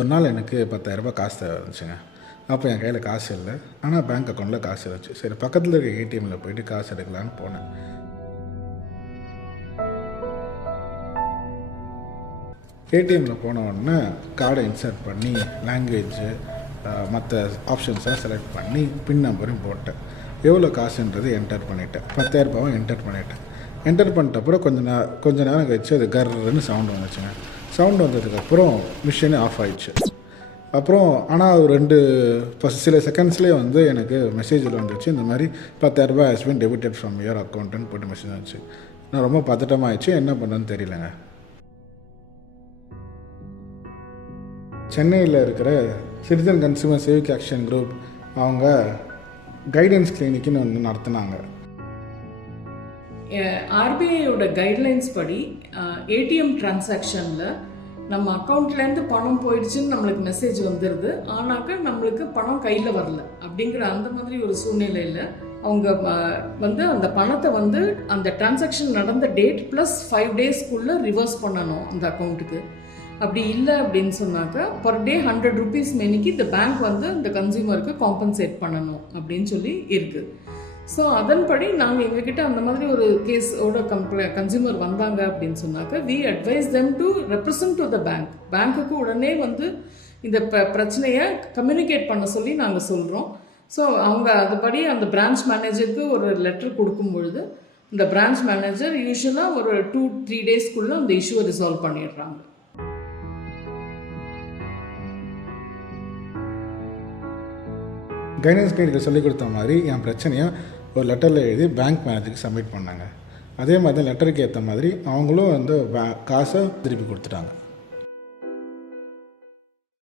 ஒரு நாள் எனக்கு பத்தாயிரரூபா காசு தேவை இருந்துச்சுங்க அப்போ என் கையில் காசு இல்லை. ஆனால் பேங்க் அக்கௌண்ட்டில் காசு இருந்துச்சு. சரி பக்கத்தில் இருக்க ஏடிஎம்மில் போயிட்டு காசு எடுக்கலான்னு போனேன். ஏடிஎம்மில் போன உடனே கார்டை இன்சர்ட் பண்ணி லாங்குவேஜு மற்ற ஆப்ஷன்ஸாக செலக்ட் பண்ணி பின் நம்பரையும் போட்டேன். எவ்வளோ காசுன்றது என்டர் பண்ணிட்டேன். பத்தாயிரரூபாவும் என்டர் பண்ணிட்டேன். என்டர் பண்ணிட்ட அப்புறம் கொஞ்ச நே கொஞ்ச நேரம் கழிச்சு அது கர்ன்னு சவுண்ட் வந்துச்சுங்க. சவுண்ட் வந்ததுக்கப்புறம் மிஷினே ஆஃப் ஆயிடுச்சு. அப்புறம் ஆனால் ஒரு ரெண்டு ஃபஸ்ட் சில செகண்ட்ஸ்லேயே வந்து எனக்கு மெசேஜில் வந்துச்சு இந்த மாதிரி பத்தாயிரரூபா has been debited from your அக்கௌண்ட்டுன்னு போட்டு மெசேஜ் வந்துச்சு. நான் ரொம்ப பதட்டமாகிடுச்சு என்ன பண்ணுன்னு தெரியலங்க. சென்னையில் இருக்கிற citizen consumer civic action group அவங்க கைடன்ஸ் கிளினிக்னு ஒன்று நடத்துனாங்க. ஆர்பிஐயோட கைட்லைன்ஸ் படி ஏடிஎம் டிரான்சாக்ஷனில் நம்ம அக்கௌண்ட்லேருந்து பணம் போயிடுச்சுன்னு நம்மளுக்கு மெசேஜ் வந்துடுது ஆனாக்க நம்மளுக்கு பணம் கையில் வரல. அப்படிங்கிற அந்த மாதிரி ஒரு சூழ்நிலையில் அவங்க வந்து அந்த பணத்தை வந்து அந்த டிரான்சாக்ஷன் நடந்த டேட் ப்ளஸ் ஃபைவ் டேஸ்க்குள்ளே ரிவர்ஸ் பண்ணணும் அந்த அக்கௌண்ட்டுக்கு அப்படி இல்லை அப்படின்னு சொன்னாக்கா பர் டே ஹண்ட்ரட் ருபீஸ் மெனிக்கு இந்த பேங்க் வந்து இந்த கன்சியூமருக்கு காம்பன்சேட் பண்ணணும் அப்படின்னு சொல்லி இருக்குது ஸோ அதன்படி நாங்கள் எங்ககிட்ட அந்த மாதிரி ஒரு கேஸோட கம்ப்ளை கன்சியூமர் வந்தாங்க அப்படின்னு சொன்னாக்க we advise them to represent to the bank பேங்க்குக்கு உடனே வந்து இந்த ப பிரச்சனையை கம்யூனிகேட் பண்ண சொல்லி நாங்கள் சொல்கிறோம் ஸோ அவங்க அதுபடி அந்த பிரான்ச் மேனேஜருக்கு ஒரு லெட்டர் கொடுக்கும் பொழுது இந்த பிரான்ச் மேனேஜர் யூஸ்வலாக ஒரு டூ த்ரீ டேஸ்க்குள்ளே அந்த இஷ்யூவை ரிசால்வ் பண்ணிடுறாங்க. கைடன்ஸ் கைடில் சொல்லிக் கொடுத்த மாதிரி என் பிரச்சனையை ஒரு லெட்டரில் எழுதி பேங்க் மேனேஜருக்கு சப்மிட் பண்ணாங்க. அதே மாதிரி லெட்டருக்கு ஏற்ற மாதிரி அவங்களும் வந்து காசை திருப்பி கொடுத்துட்டாங்க.